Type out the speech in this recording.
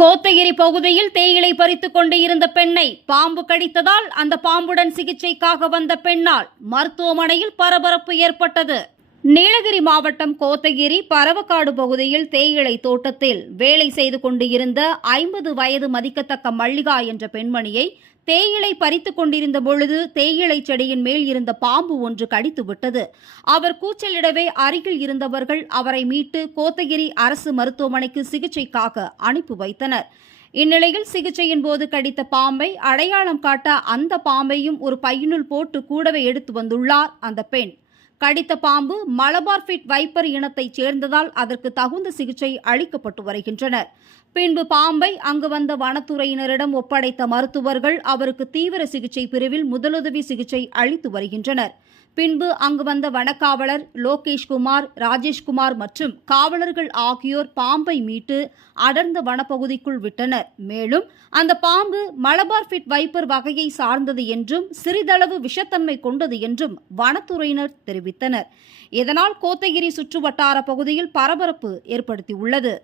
கோத்தகிரி பகுதியில் தேயிலை பறித்துக் கொண்டு இருந்த பெண்ணை பாம்பு கடித்ததால் அந்த பாம்புடன் சிகிச்சைக்காக வந்த பெண்ணால் மருத்துவமனையில் பரபரப்பு ஏற்பட்டது. நீலகிரி மாவட்டம் கோத்தகிரி பரவக்காடு பகுதியில் தேயிலை தோட்டத்தில் வேலை செய்து கொண்டு இருந்த 50 வயது மதிக்கத்தக்க மல்லிகா என்ற பெண்மணியை தேயிலை பறித்துக் கொண்டிருந்த பொழுது தேயிலை செடியின் மேல் இருந்த பாம்பு ஒன்று கடித்துவிட்டது. அவர் கூச்சலிடவே அருகில் இருந்தவர்கள் அவரை மீட்டு கோத்தகிரி அரசு மருத்துவமனைக்கு சிகிச்சைக்காக அனுப்பி வைத்தனர். இந்நிலையில் சிகிச்சையின் போது கடித்த பாம்பை அடையாளம் காட்ட அந்த பாம்பையும் ஒரு பையினுள் போட்டு கூடவே எடுத்து வந்துள்ளார் அந்த பெண். கடித்த பாம்பு மலபார் பிட் வைப்பர் இனத்தைச் சேர்ந்ததால் அதற்கு தகுந்த சிகிச்சை அளிக்கப்பட்டு வருகின்றனர். பின்பு பாம்பை அங்கு வந்த வனத்துறையினரிடம் ஒப்படைத்த மருத்துவர்கள் அவருக்கு தீவிர சிகிச்சை பிரிவில் முதலுதவி சிகிச்சை அளித்து வருகின்றனர். பின்பு அங்கு வந்த வனக்காவலர் லோகேஷ்குமார், ராஜேஷ்குமார் மற்றும் காவலர்கள் ஆகியோர் பாம்பை மீட்டு அடர்ந்த வனப்பகுதிக்குள் விட்டனர். மேலும் அந்த பாம்பு மலபார் பிட் வைப்பர் வகையை சார்ந்தது என்றும் சிறிதளவு விஷத்தன்மை கொண்டது என்றும் வனத்துறையினர் தெரிவித்தனர். இதனால் கோத்தகிரி சுற்றுவட்டார பகுதியில் பரபரப்பு ஏற்படுத்தியுள்ளது.